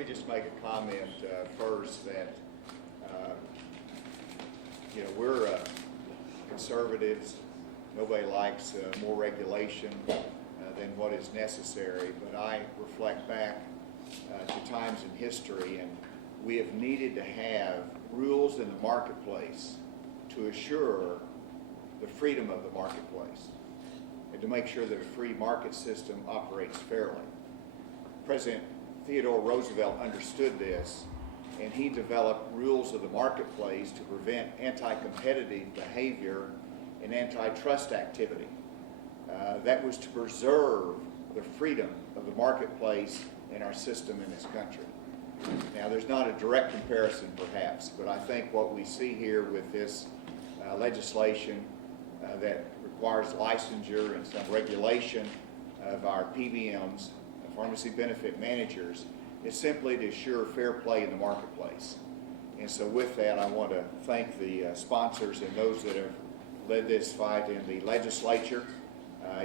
me just make a comment first that, we're conservatives. Nobody likes more regulation than what is necessary, but I reflect back to times in history, and we have needed to have rules in the marketplace to assure the freedom of the marketplace and to make sure that a free market system operates fairly. President Theodore Roosevelt understood this, and he developed rules of the marketplace to prevent anti-competitive behavior and antitrust activity. That was to preserve the freedom of the marketplace in our system in this country. Now, there's not a direct comparison, perhaps, but I think what we see here with this legislation that requires licensure and some regulation of our PBMs, pharmacy benefit managers, is simply to assure fair play in the marketplace. And so with that, I want to thank the sponsors and those that have led this fight in the legislature.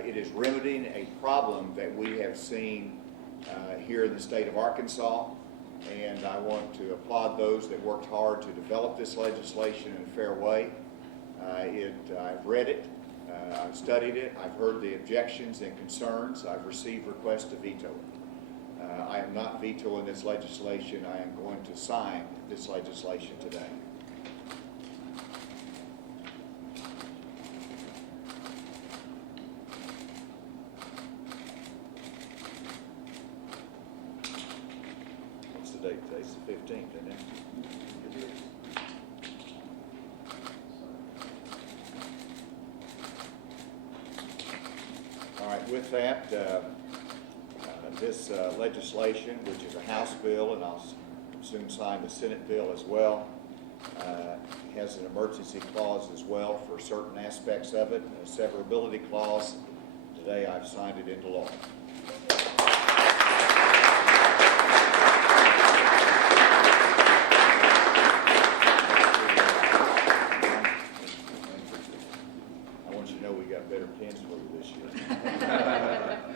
It is remedying a problem that we have seen here in the state of Arkansas, and I want to applaud those that worked hard to develop this legislation in a fair way. I've read it, I've studied it, I've heard the objections and concerns, I've received requests to veto it. I am not vetoing this legislation. I am going to sign this legislation today. What's the date today? It's the 15th, isn't it? All right, with that, this legislation, which is a House bill, and I'll soon sign the Senate bill as well, has an emergency clause as well for certain aspects of it, and a severability clause. Today I've signed it into law. I want you to know we got better pens for you this year.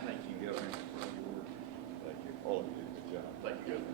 Thank you, Governor. Thank you. All of you did a good job. Thank you, Governor.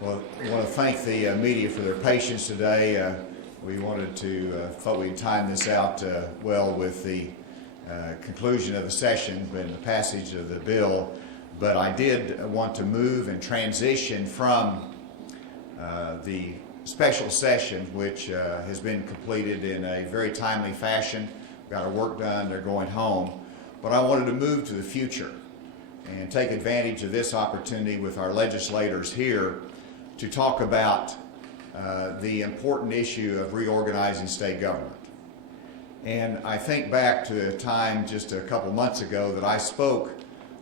Well, I want to thank the media for their patience today. We wanted to, thought we'd time this out well with the conclusion of the session and the passage of the bill, but I did want to move and transition from the special session, which has been completed in a very timely fashion. Got our work done, they're going home, but I wanted to move to the future and take advantage of this opportunity with our legislators here to talk about the important issue of reorganizing state government. And I think back to a time just a couple months ago that I spoke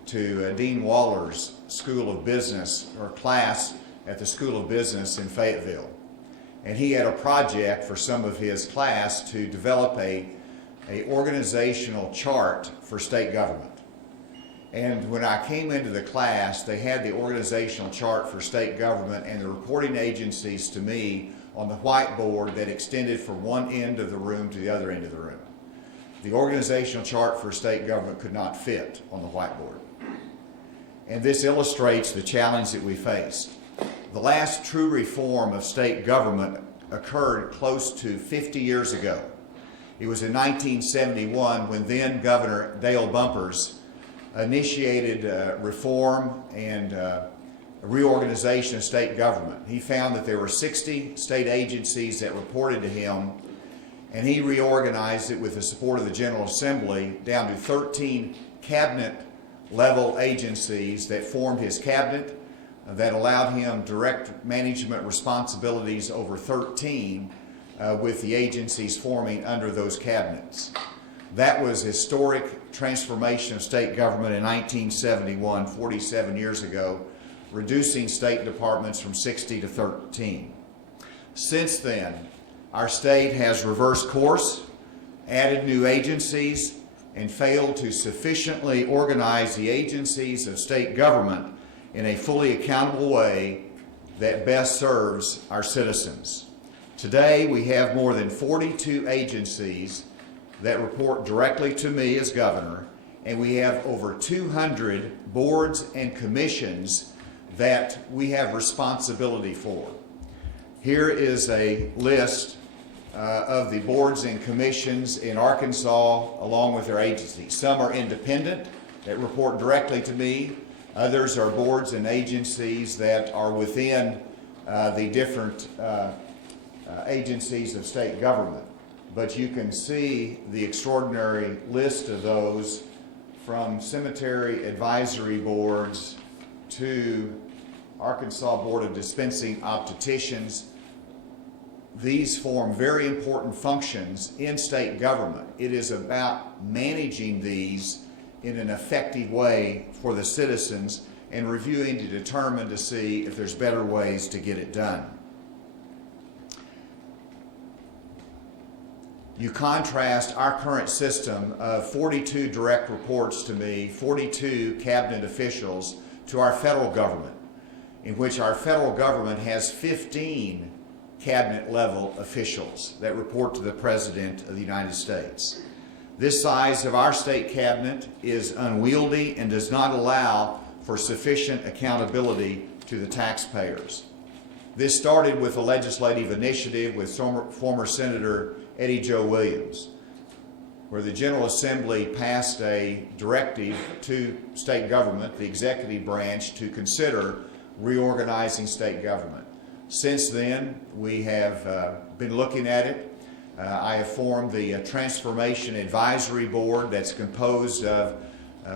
to Dean Waller's School of Business, or class at the School of Business in Fayetteville. And he had a project for some of his class to develop a organizational chart for state government. And when I came into the class, they had the organizational chart for state government and the reporting agencies to me on the whiteboard that extended from one end of the room to the other end of the room. The organizational chart for state government could not fit on the whiteboard. And this illustrates the challenge that we faced. The last true reform of state government occurred close to 50 years ago. It was in 1971 when then Governor Dale Bumpers initiated reform and reorganization of state government. He found that there were 60 state agencies that reported to him, and he reorganized it with the support of the General Assembly down to 13 cabinet-level agencies that formed his cabinet, that allowed him direct management responsibilities over 13 with the agencies forming under those cabinets. That was historic transformation of state government in 1971, 47 years ago, reducing state departments from 60 to 13. Since then, our state has reversed course, added new agencies, and failed to sufficiently organize the agencies of state government in a fully accountable way that best serves our citizens. Today, we have more than 42 agencies that report directly to me as governor, and we have over 200 boards and commissions that we have responsibility for. Here is a list of the boards and commissions in Arkansas along with their agencies. Some are independent that report directly to me. Others are boards and agencies that are within the different agencies of state government. But you can see the extraordinary list of those, from cemetery advisory boards to Arkansas Board of Dispensing Opticians. These form very important functions in state government. It is about managing these in an effective way for the citizens and reviewing to determine to see if there's better ways to get it done. You contrast our current system of 42 direct reports to me, 42 cabinet officials, to our federal government, in which our federal government has 15 cabinet level officials that report to the President of the United States. This size of our state cabinet is unwieldy and does not allow for sufficient accountability to the taxpayers. This started with a legislative initiative with former Senator Eddie Joe Williams, where the General Assembly passed a directive to state government, the executive branch, to consider reorganizing state government. Since then, we have been looking at it. I have formed the Transformation Advisory Board that's composed of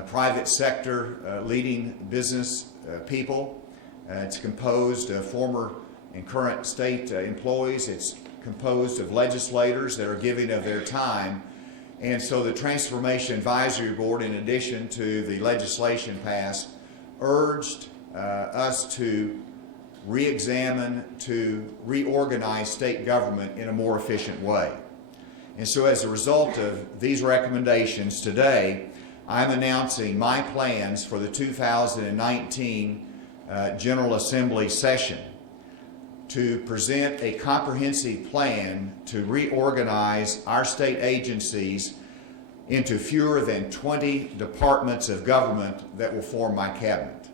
private sector leading business people. It's composed of former and current state employees. It's composed of legislators that are giving of their time. And so the Transformation Advisory Board, in addition to the legislation passed, urged us to re-examine, to reorganize state government in a more efficient way. And so as a result of these recommendations today, I'm announcing my plans for the 2019 General Assembly session to present a comprehensive plan to reorganize our state agencies into fewer than 20 departments of government that will form my cabinet.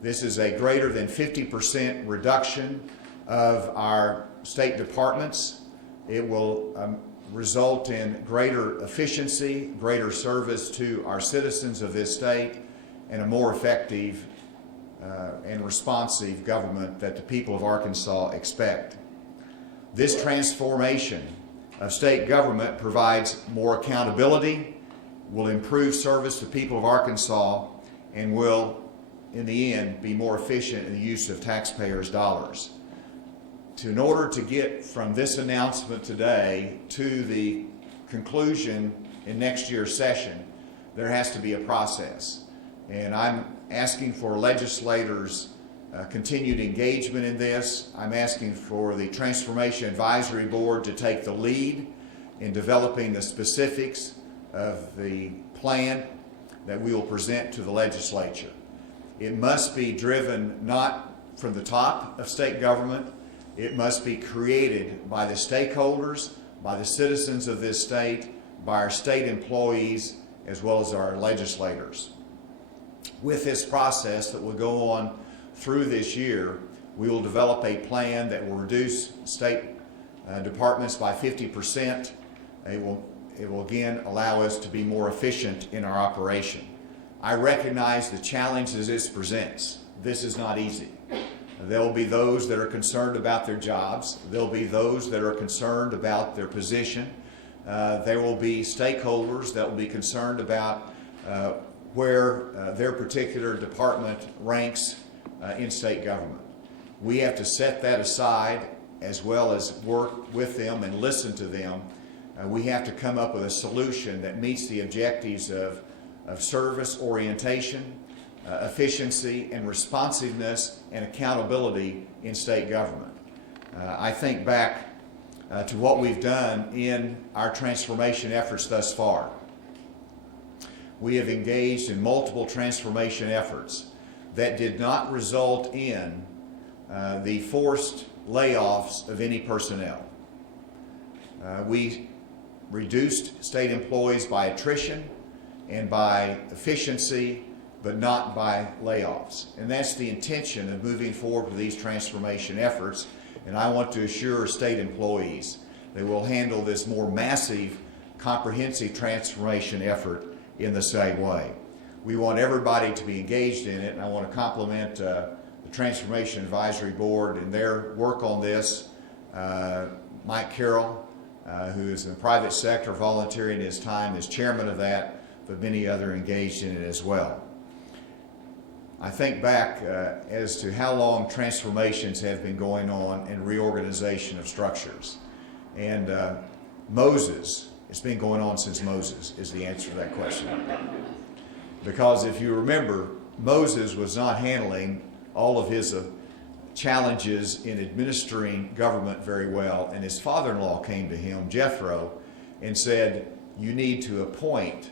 This is a greater than 50% reduction of our state departments. It will result in greater efficiency, greater service to our citizens of this state, and a more effective and responsive government that the people of Arkansas expect. This transformation of state government provides more accountability, will improve service to the people of Arkansas, and will, in the end, be more efficient in the use of taxpayers' dollars. In order to get from this announcement today to the conclusion in next year's session, there has to be a process. And I'm asking for legislators' continued engagement in this. I'm asking for the Transformation Advisory Board to take the lead in developing the specifics of the plan that we will present to the legislature. It must be driven not from the top of state government. It must be created by the stakeholders, by the citizens of this state, by our state employees, as well as our legislators. With this process that will go on through this year, we will develop a plan that will reduce state departments by 50%. It will again allow us to be more efficient in our operation. I recognize the challenges this presents. This is not easy. There will be those that are concerned about their jobs. There will be those that are concerned about their position. There will be stakeholders that will be concerned about where their particular department ranks in state government. We have to set that aside as well as work with them and listen to them. We have to come up with a solution that meets the objectives of service orientation, efficiency and responsiveness and accountability in state government. I think back to what we've done in our transformation efforts thus far. we have engaged in multiple transformation efforts that did not result in the forced layoffs of any personnel. We reduced state employees by attrition and by efficiency, but not by layoffs. And that's the intention of moving forward with these transformation efforts. And I want to assure state employees that we'll handle this more massive, comprehensive transformation effort in the same way. We want everybody to be engaged in it, and I want to compliment the Transformation Advisory Board and their work on this. Mike Carroll, who is in the private sector, volunteering his time as chairman of that, but many other engaged in it as well. I think back as to how long transformations have been going on in reorganization of structures. And Moses, it's been going on since Moses, is the answer to that question. Because if you remember, Moses was not handling all of his challenges in administering government very well, and his father-in-law came to him, Jethro, and said, you need to appoint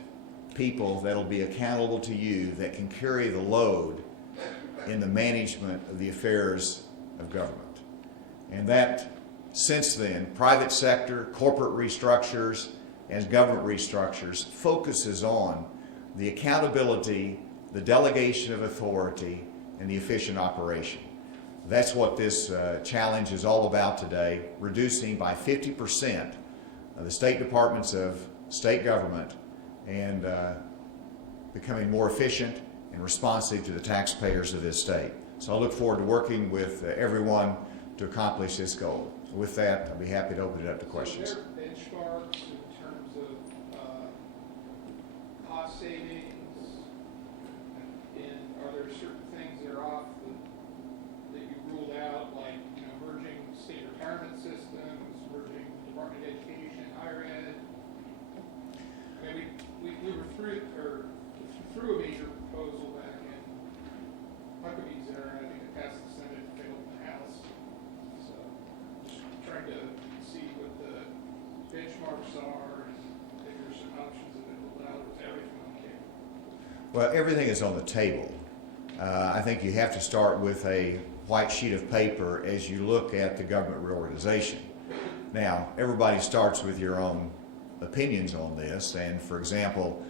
people that will be accountable to you that can carry the load in the management of the affairs of government. And that, since then, private sector, corporate restructures, and government restructures focuses on the accountability, the delegation of authority, and the efficient operation. That's what this challenge is all about today, reducing by 50% of the state departments of state government and becoming more efficient and responsive to the taxpayers of this state. So I look forward to working with everyone to accomplish this goal. With that, I'll be happy to open it up to questions. So are there benchmarks in terms of cost savings? And are there certain things that are off that you ruled out, like merging state retirement systems, merging Department of Education, higher ed? I mean, we were through a major proposal back in Huckabee's era. I think it passed the Senate, failed in the House. So just trying to see what the benchmarks are, and if there's some options that have been ruled out, or is everything on the table? Well, everything is on the table. I think you have to start with a white sheet of paper as you look at the government reorganization. Now, everybody starts with your own opinions on this, and for example,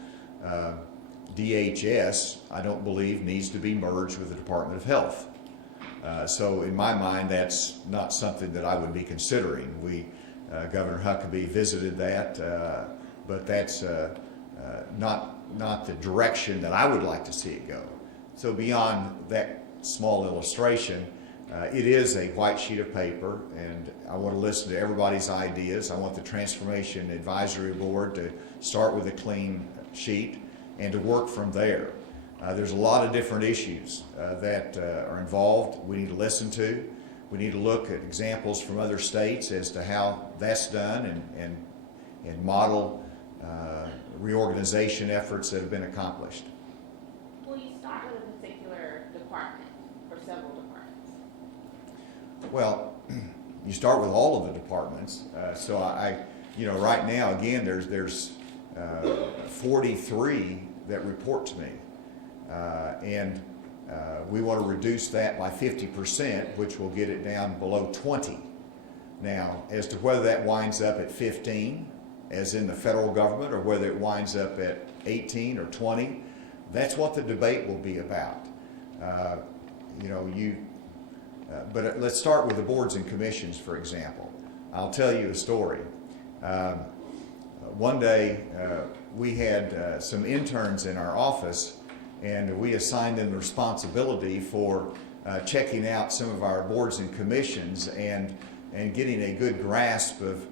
DHS, I don't believe, needs to be merged with the Department of Health. So in my mind, that's not something that I would be considering. Governor Huckabee visited that, but that's not the direction that I would like to see it go. So beyond that small illustration, it is a white sheet of paper, and I want to listen to everybody's ideas. I want the Transformation Advisory Board to start with a clean sheet and to work from there. There's a lot of different issues that are involved we need to listen to. We need to look at examples from other states as to how that's done and model reorganization efforts that have been accomplished. Will you start with a particular department or several departments? Well, you start with all of the departments. So right now, again, there's 43 that report to me. And we want to reduce that by 50%, which will get it down below 20. Now, as to whether that winds up at 15, as in the federal government, or whether it winds up at 18 or 20, that's what the debate will be about. But let's start with the boards and commissions, for example. I'll tell you a story. One day, we had some interns in our office, and we assigned them the responsibility for checking out some of our boards and commissions and getting a good grasp of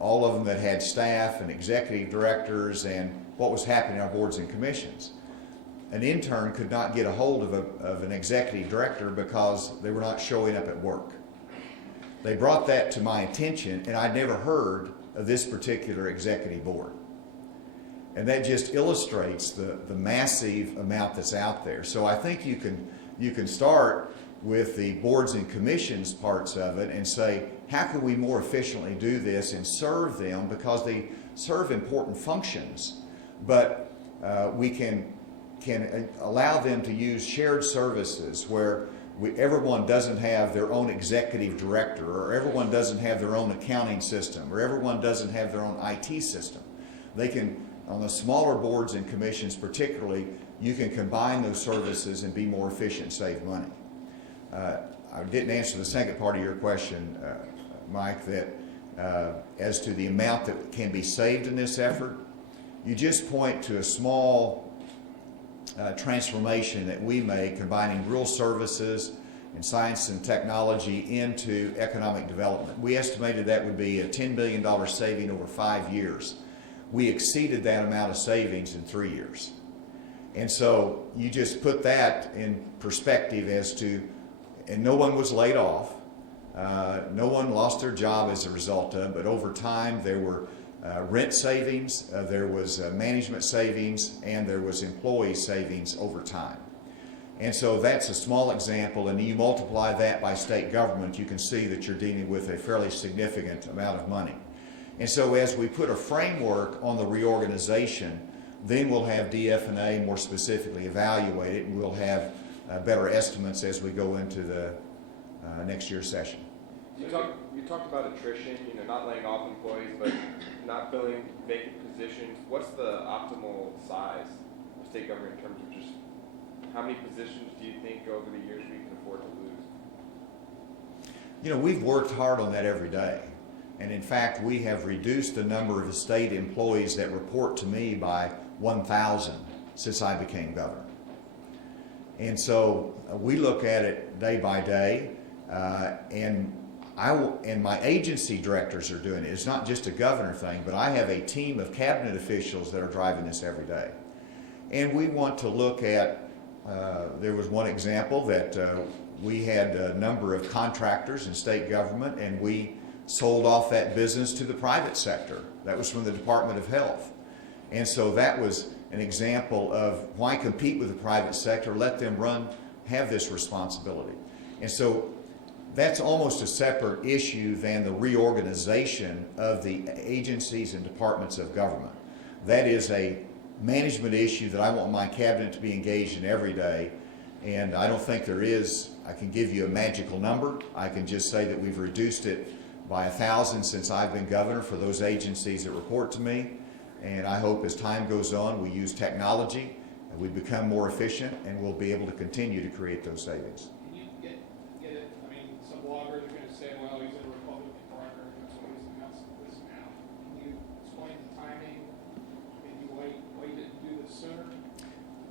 all of them that had staff and executive directors and what was happening in our boards and commissions. An intern could not get a hold of an executive director because they were not showing up at work. They brought that to my attention, and I'd never heard of this particular executive board. And that just illustrates the massive amount that's out there. So I think you can start with the boards and commissions parts of it and say, how can we more efficiently do this and serve them, because they serve important functions. But we can allow them to use shared services where everyone doesn't have their own executive director, or everyone doesn't have their own accounting system, or everyone doesn't have their own IT system. They can, on the smaller boards and commissions particularly, you can combine those services and be more efficient and save money. I didn't answer the second part of your question, Mike, that as to the amount that can be saved in this effort. You just point to a small transformation that we made, combining rural services and science and technology into economic development. We estimated that would be a $10 billion saving over 5 years. We exceeded that amount of savings in 3 years. And so you just put that in perspective as to, and no one was laid off, no one lost their job as a result of it, but over time there were rent savings, there was management savings, and there was employee savings over time. And so that's a small example, and you multiply that by state government, you can see that you're dealing with a fairly significant amount of money. And so as we put a framework on the reorganization, then we'll have DF&A more specifically evaluate it, and we'll have better estimates as we go into the next year's session. You talked about attrition, not laying off employees, but not filling vacant positions. What's the optimal size of state government in terms of just how many positions do you think over the years we can afford to lose? We've worked hard on that every day. And in fact, we have reduced the number of state employees that report to me by 1,000 since I became governor. And so we look at it day by day, and my agency directors are doing it. It's not just a governor thing, but I have a team of cabinet officials that are driving this every day. And we want to look at, there was one example that we had a number of contractors in state government, and we sold off that business to the private sector. That was from the Department of Health. And so that was an example of why compete with the private sector, let them have this responsibility. And so that's almost a separate issue than the reorganization of the agencies and departments of government. That is a management issue that I want my cabinet to be engaged in every day. And I don't think there is, I can give you a magical number. I can just say that we've reduced it by 1,000 since I've been governor for those agencies that report to me. And I hope as time goes on, we use technology and we become more efficient, and we'll be able to continue to create those savings. Can you get it? I mean, some bloggers are going to say, well, he's in a Republican primary, that's why he's announcing this now. Can you explain the timing? Maybe why you didn't do this sooner?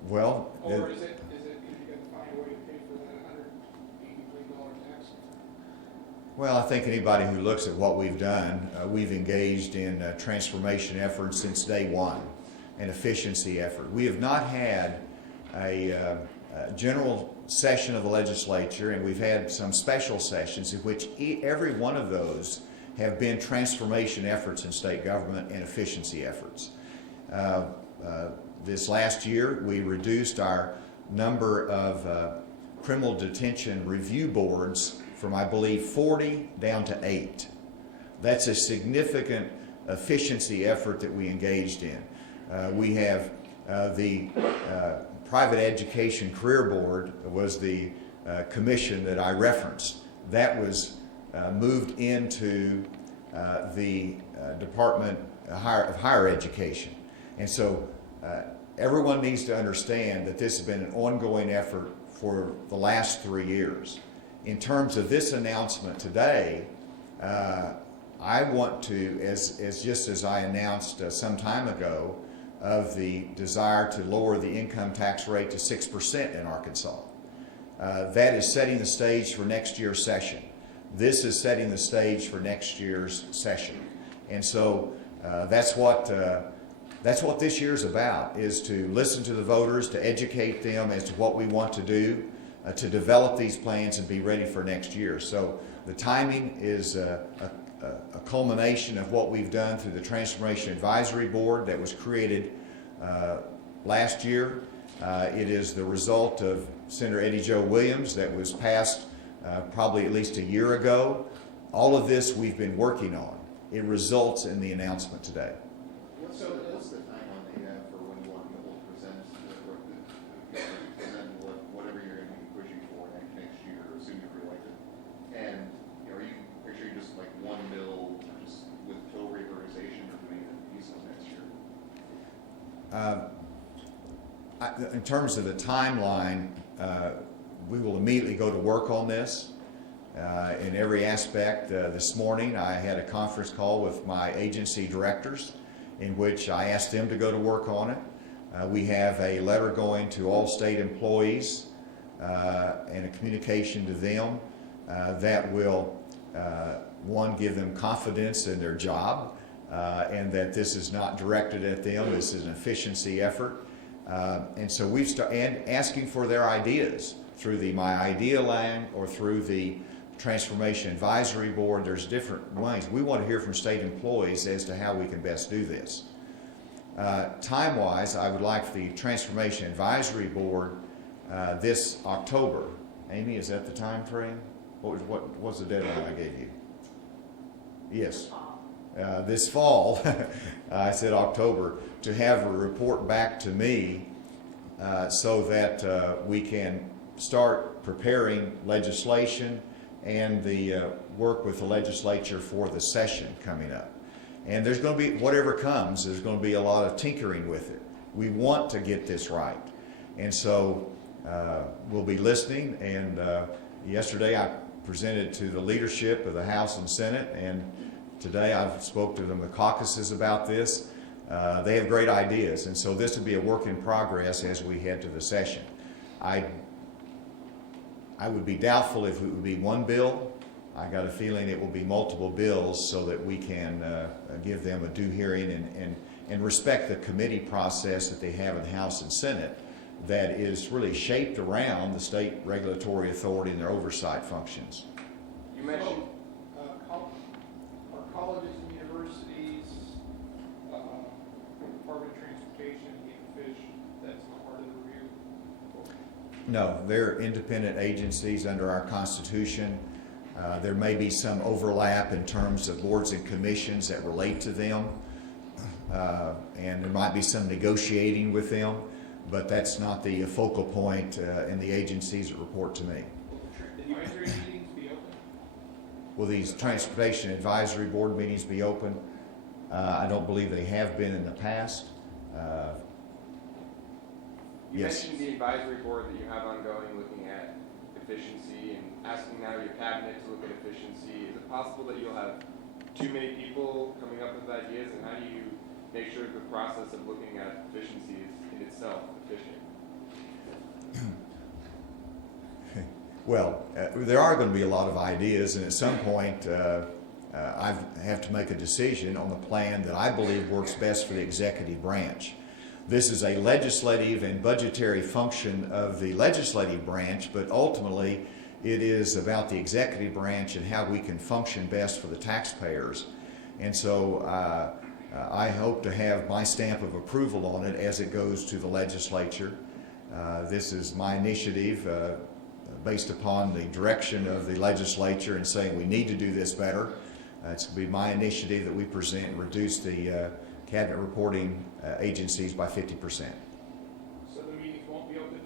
Well, Or is it because you got to find a way to pay for that $183 tax? well, I think anybody who looks at what we've done, we've engaged in transformation efforts since day one, an efficiency effort. We have not had a general session of the legislature, and we've had some special sessions in which every one of those have been transformation efforts in state government and efficiency efforts. This last year, we reduced our number of criminal detention review boards from, I believe, 40 down to 8. That's a significant efficiency effort that we engaged in. We have the Private Education Career Board was the commission that I referenced. That was moved into the Department of Higher Education. And so everyone needs to understand that this has been an ongoing effort for the last 3 years. In terms of this announcement today, I want to, just as I announced some time ago, of the desire to lower the income tax rate to 6% in Arkansas. That is setting the stage for next year's session. This is setting the stage for next year's session. And so that's what this year's about, is to listen to the voters, to educate them as to what we want to do, to develop these plans and be ready for next year. So the timing is a culmination of what we've done through the Transformation Advisory Board that was created last year. It is the result of Senator Eddie Joe Williams that was passed probably at least a year ago. All of this we've been working on. It results in the announcement today. What's the timeline they have for when you want to hold In terms of the timeline, we will immediately go to work on this in every aspect. This morning I had a conference call with my agency directors in which I asked them to go to work on it. We have a letter going to all state employees and a communication to them that will, one, give them confidence in their job and that this is not directed at them. This is an efficiency effort. And so we've started asking for their ideas through the My Idea line or through the Transformation Advisory Board. There's different ways. We want to hear from state employees as to how we can best do this. Time-wise, I would like the Transformation Advisory Board this October. Amy, is that the time frame? What's the deadline I gave you? Yes. This fall, I said October, to have a report back to me so that we can start preparing legislation and the work with the legislature for the session coming up. And there's going to be, whatever comes, there's going to be a lot of tinkering with it. We want to get this right. And so we'll be listening. And yesterday I presented to the leadership of the House and Senate, and today I've spoke to them, the caucuses, about this. They have great ideas, and so this will be a work in progress as we head to the session. I would be doubtful if it would be one bill. I got a feeling it will be multiple bills so that we can give them a due hearing and respect the committee process that they have in the House and Senate that is really shaped around the state regulatory authority and their oversight functions. You mentioned Are colleges and universities, Department of Transportation, Game and Fish, that's not part of the review? No, they're independent agencies under our Constitution. There may be some overlap in terms of boards and commissions that relate to them, and there might be some negotiating with them, but that's not the focal point in the agencies that report to me. Will the advisory meetings be open? Will these Transportation Advisory Board meetings be open? I don't believe they have been in the past. You Yes. mentioned the advisory board that you have ongoing looking at efficiency and asking now your cabinet to look at efficiency. Is it possible that you'll have too many people coming up with ideas, and how do you make sure the process of looking at efficiency is in itself efficient? Well, there are going to be a lot of ideas, and at some point I have to make a decision on the plan that I believe works best for the executive branch. This is a legislative and budgetary function of the legislative branch, but ultimately it is about the executive branch and how we can function best for the taxpayers. And so I hope to have my stamp of approval on it as it goes to the legislature. This is my initiative based upon the direction of the legislature and saying we need to do this better. It's going to be my initiative that we present and reduce the cabinet reporting agencies by 50%. So the meetings won't be open? Is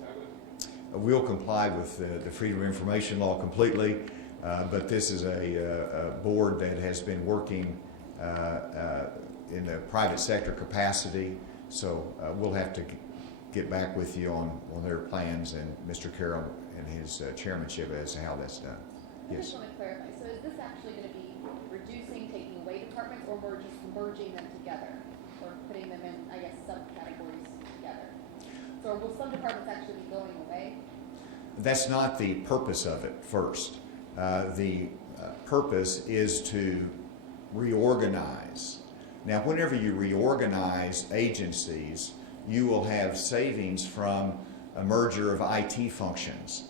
that what? We'll comply with the Freedom of Information Law completely, but this is a board that has been working in the private sector capacity, so we'll have to get back with you on their plans and Mr. Carroll and his chairmanship as to how that's done. I Yes. just want to clarify, so is this actually going to be reducing, taking away departments, or we're just merging them together? Or putting them in, I guess, subcategories together? So will some departments actually be going away? That's not the purpose of it first. The purpose is to reorganize. Now, whenever you reorganize agencies, you will have savings from a merger of IT functions.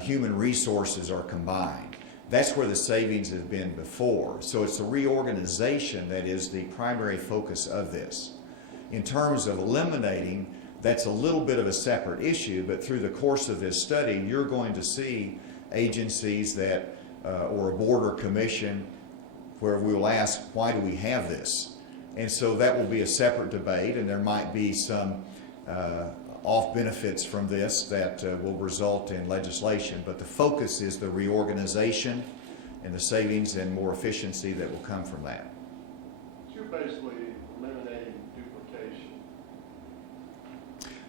Human resources are combined. That's where the savings have been before. So it's the reorganization that is the primary focus of this. In terms of eliminating, that's a little bit of a separate issue, but through the course of this study, you're going to see agencies that, or a board or commission, where we will ask, why do we have this? And so that will be a separate debate, and there might be some off benefits from this that will result in legislation, but the focus is the reorganization and the savings and more efficiency that will come from that. You're basically eliminating duplication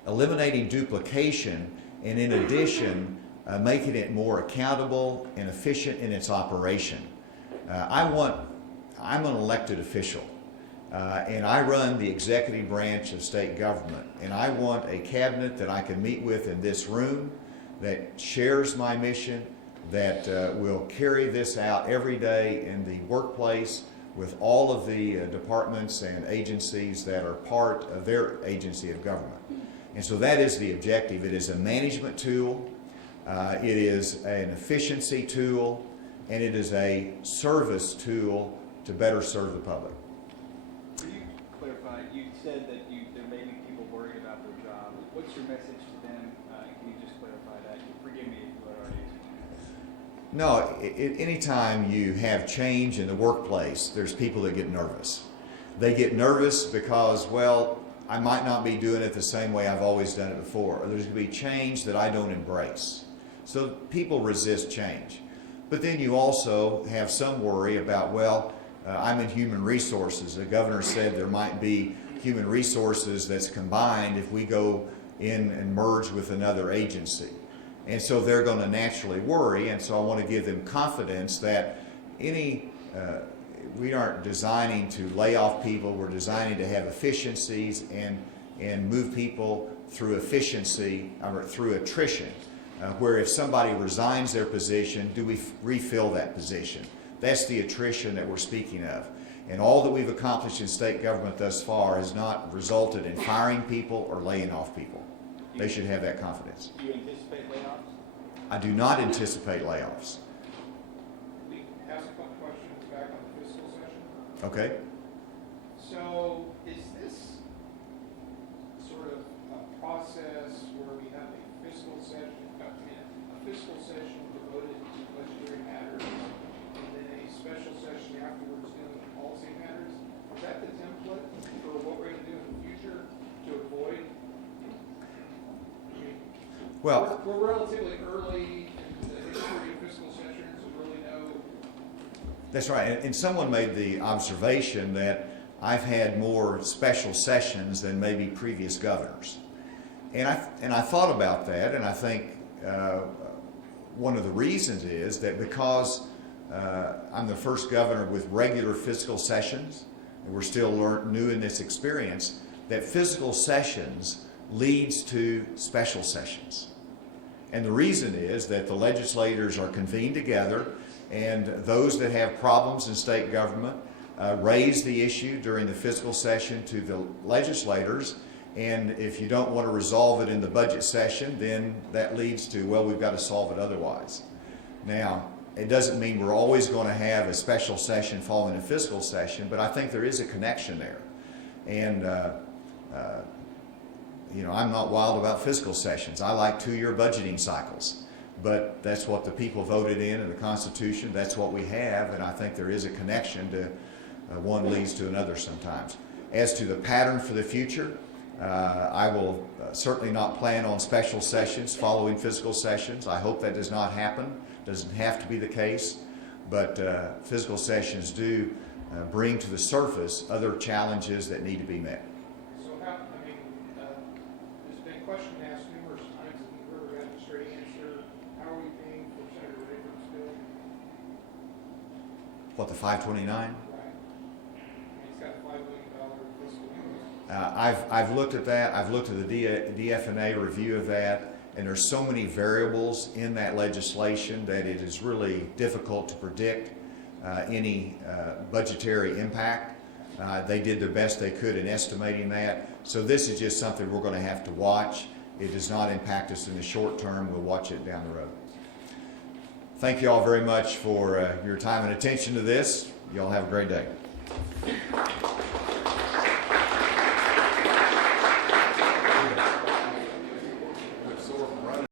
eliminating duplication, and in addition, making it more accountable and efficient in its operation. I'm an elected official, and I run the executive branch of state government, and I want a cabinet that I can meet with in this room that shares my mission, that will carry this out every day in the workplace with all of the departments and agencies that are part of their agency of government. And so that is the objective. It is a management tool, it is an efficiency tool, and it is a service tool to better serve the public. Can you clarify, you said that there may be people worried about their job. What's your message to them? Can you just clarify that? Forgive me if you had already answered. No, anytime you have change in the workplace, there's people that get nervous. They get nervous because, well, I might not be doing it the same way I've always done it before, or there's going to be change that I don't embrace. So people resist change. But then you also have some worry about, well, I'm in human resources. The governor said there might be human resources that's combined if we go in and merge with another agency. And so they're going to naturally worry, and so I want to give them confidence that we aren't designing to lay off people, we're designing to have efficiencies and move people through efficiency, or through attrition, where if somebody resigns their position, do we refill that position? That's the attrition that we're speaking of. And all that we've accomplished in state government thus far has not resulted in firing people or laying off people. They should have that confidence. Do you anticipate layoffs? I do not anticipate layoffs. We asked a couple questions back on the fiscal session. Okay? So is this sort of a process where we have a fiscal session devoted to budgetary matters, and then a special session afterwards dealing with policy matters? Is that the template for what we're going to do in the future to avoid? Well, We're relatively early in the history of fiscal sessions, and really know. that's right. And someone made the observation that I've had more special sessions than maybe previous governors. And I thought about that, and I think one of the reasons is that because I'm the first governor with regular fiscal sessions, and we're still new in this experience, that fiscal sessions leads to special sessions. And the reason is that the legislators are convened together, and those that have problems in state government raise the issue during the fiscal session to the legislators. And if you don't want to resolve it in the budget session, then that leads to, well, we've got to solve it otherwise. Now, it doesn't mean we're always going to have a special session following a fiscal session, but I think there is a connection there. And I'm not wild about fiscal sessions. I like 2-year budgeting cycles, but that's what the people voted in the Constitution. That's what we have, and I think there is a connection to one leads to another sometimes. As to the pattern for the future, I will certainly not plan on special sessions following fiscal sessions. I hope that does not happen. Doesn't have to be the case, but fiscal sessions do bring to the surface other challenges that need to be met. So there's been a question asked numerous times and we've never got a straight answer. How are we paying for Senator Rayburn's bill? What, the 529? Right. He's got a $5 million fiscal limit. I've looked at that. I've looked at the DF&A review of that, and there's so many variables in that legislation that it is really difficult to predict any budgetary impact. They did the best they could in estimating that. So this is just something we're going to have to watch. It does not impact us in the short term. We'll watch it down the road. Thank you all very much for your time and attention to this. You all have a great day.